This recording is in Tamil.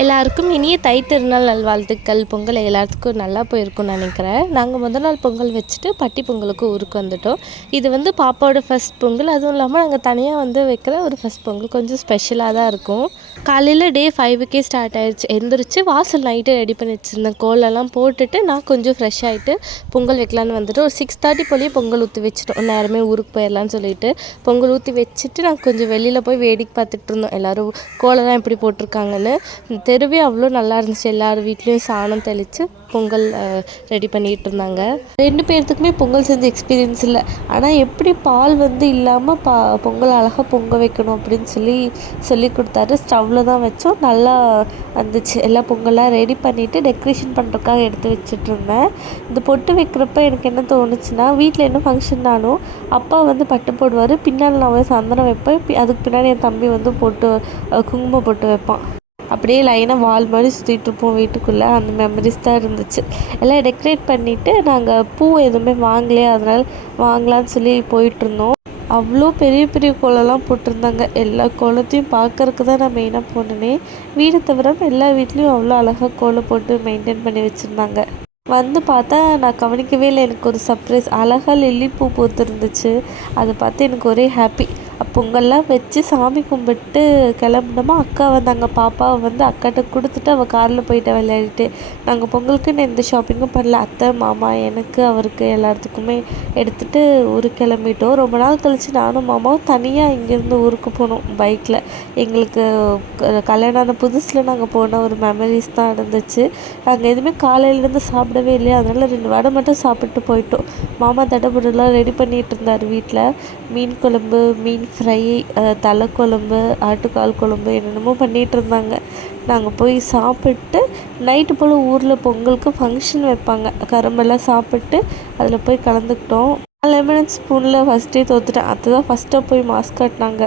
எல்லாருக்கும் இனிய தை திருநாள் நல்வாழ்த்துக்கள். பொங்கல் எல்லாத்துக்கும் நல்லா போயிருக்கும்னு நினைக்கிறேன். நாங்கள் முதல் நாள் பொங்கல் வச்சுட்டு பட்டி பொங்கலுக்கு ஊருக்கு வந்துட்டோம். இது வந்து பாப்பாவோட ஃபஸ்ட் பொங்கல். அதுவும் இல்லாமல் நாங்கள் தனியாக வைக்கிற ஒரு ஃபஸ்ட் பொங்கல் கொஞ்சம் ஸ்பெஷலாக தான் இருக்கும். காலையில் டே 5க்கே ஸ்டார்ட் ஆகிடுச்சு. எந்திரிச்சு வாசல் நைட்டே ரெடி பண்ணி வச்சுருந்தேன். கோலெல்லாம் போட்டுட்டு நான் கொஞ்சம் ஃப்ரெஷ் ஆகிட்டு பொங்கல் வைக்கலான்னு வந்துட்டு ஒரு 6:30 போலேயே பொங்கல் ஊற்றி வச்சுட்டோம். நேரமே ஊருக்கு போயிடலான்னு சொல்லிட்டு பொங்கல் ஊற்றி வச்சுட்டு நாங்கள் கொஞ்சம் வெளியில் போய் வேடிக்கை பார்த்துட்டு இருந்தோம். எல்லோரும் கோலெல்லாம் எப்படி போட்டிருக்காங்கன்னு. தெருவே அவ்வளோ நல்லா இருந்துச்சு. எல்லார் வீட்லேயும் சாணம் தெளித்து பொங்கல் ரெடி பண்ணிகிட்டு இருந்தாங்க. 2 பேர்த்துக்குமே பொங்கல் செஞ்ச எக்ஸ்பீரியன்ஸ் இல்லை. ஆனால் எப்படி பால் இல்லாமல் பொங்கல் அழகாக பொங்க வைக்கணும் அப்படின்னு சொல்லி கொடுத்தாரு. ஸ்டவ்வில் தான் வச்சோம். நல்லா வந்துச்சு. எல்லாம் பொங்கலாக ரெடி பண்ணிவிட்டு டெக்கரேஷன் பண்ணுறதுக்காக எடுத்து வச்சுட்டு இருந்தேன். இந்த பொட்டு வைக்கிறப்ப எனக்கு என்ன தோணுச்சுன்னா, வீட்டில் என்ன ஃபங்க்ஷன்னாலும் அப்பா பட்டு போடுவார். பின்னால் நான் சந்தனம் வைப்பேன். அதுக்கு பின்னாடி என் தம்பி போட்டு குங்குமம் போட்டு வைப்பான். அப்படியே லைனாக வால் மாதிரி சுற்றிட்டுருப்போம் வீட்டுக்குள்ளே. அந்த மெமரிஸ் தான் இருந்துச்சு. எல்லாம் டெக்கரேட் பண்ணிவிட்டு நாங்கள் பூ எதுவுமே வாங்கலையே, அதனால் வாங்கலான்னு சொல்லி போயிட்டுருந்தோம். அவ்வளோ பெரிய பெரிய கோலம்லாம் போட்டிருந்தாங்க. எல்லா கோலத்தையும் பார்க்கறக்கு தான் நான் மெயினாக போனேனே. வீடு தவிர எல்லா வீட்லேயும் அவ்வளோ அழகாக கோலம் போட்டு மெயின்டைன் பண்ணி வச்சுருந்தாங்க. பார்த்தா நான் கவனிக்கவே இல்லை. எனக்கு ஒரு சர்ப்ரைஸ். அழகாக லில்லி பூ பூத்துருந்துச்சு. அதை பார்த்து எனக்கு ஒரே ஹாப்பி. பொங்கல்லாம் வச்சு சாமி கும்பிட்டு கிளம்புனோமா. அக்கா வந்தாங்க. பாப்பாவை அக்காட்ட கொடுத்துட்டு அவள் காரில் போயிட்டு விளையாடிட்டு. நாங்கள் பொங்கலுக்குன்னு எந்த ஷாப்பிங்கும் பண்ணல. அத்தை மாமா எனக்கு அவருக்கு எல்லாத்துக்குமே எடுத்துகிட்டு ஊருக்கு கிளம்பிட்டோம். ரொம்ப நாள் கழித்து நானும் மாமாவும் தனியாக இங்கேருந்து ஊருக்கு போனோம் பைக்கில். எங்களுக்கு கல்யாணம் ஆன புதுசில் நாங்கள் போன ஒரு மெமரிஸ் தான் இருந்துச்சு. நாங்கள் எதுவுமே காலையிலேருந்து சாப்பிடவே இல்லையா, அதனால் 2 வடை மட்டும் சாப்பிட்டு போயிட்டோம். மாமா தடபுடலாம் ரெடி பண்ணிகிட்டு இருந்தார் வீட்டில். மீன் குழம்பு, மீன் ஃப்ரை, தலை குழம்பு, ஆட்டுக்கால் குழம்பு என்னென்னமோ பண்ணிகிட்டு இருந்தாங்க. நாங்கள் போய் சாப்பிட்டு நைட்டு போல் ஊரில் பொங்கலுக்கு ஃபங்க்ஷன் வைப்பாங்க. கரும்பெல்லாம் சாப்பிட்டு அதில் போய் கலந்துக்கிட்டோம். லெமன் ஸ்பூனில் ஃபஸ்ட்டே தோற்றுட்டேன். அதுதான் ஃபஸ்ட்டாக போய் மாஸ்க் காட்டினாங்க.